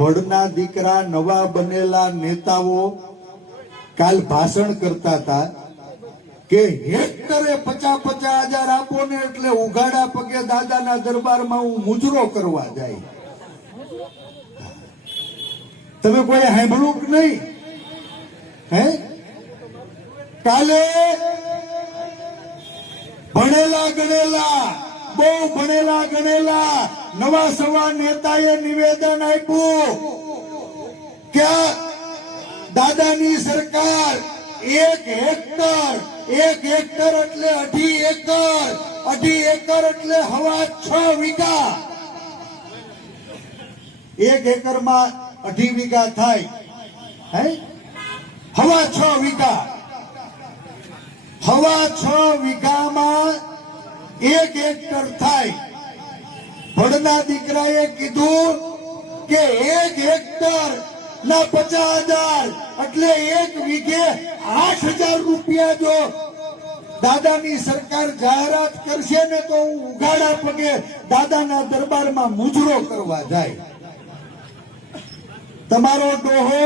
ભડના દીકરા નવા બનેલા નેતાઓ કાલ ભાષણ કરતા હતા કે હેક્ટરે 50,000 આપો ને એટલે ઉઘાડા પગે દાદાના દરબારમાં હું મુજરો કરવા જાય. તમે કોઈ સાંભળ્યું કે નહીં? હે કાલે ભણેલા ગણેલા બહુ ભણેલા ગણેલા નવા સવા નેતાએ નિવેદન આપ્યું કે દાદાની સરકાર 1 હેક્ટર એટલે 2.5 એકર એટલે 6.5 વીઘા. 1 એકરમાં 2.5 વીઘા થાય. હે 6.5 વીઘા. 6.5 વીઘામાં 1 હેક્ટર થાય. ભડના દીકરાએ કીધું કે 1 હેક્ટર ના 50,000 એટલે 1 વીઘે 8,000 રૂપિયા જો દાદાની સરકાર જાહેરાત કરશે ને તો હું ઉઘાડા પગે દાદાના દરબારમાં મુજરો કરવા જાય. તમારો ડોહો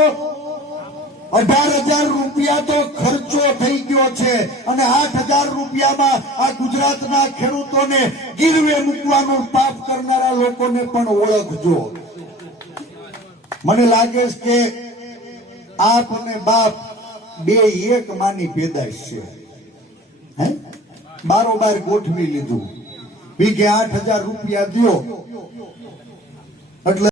18,000 રૂપિયા તો ખર્ચો થઈ ગયો છે અને 8,000 રૂપિયામાં આ ગુજરાતના ખેડૂતોને ગીરવે મૂકવાનું પાપ કરનારા લોકોને પણ ઓળખજો. મને લાગે છે કે આપ અને બાપ બે એક માની પેદાશ છે. હે બારોબાર ગોઠવી લીધું. વીઘે 8,000 રૂપિયા દ્યો એટલે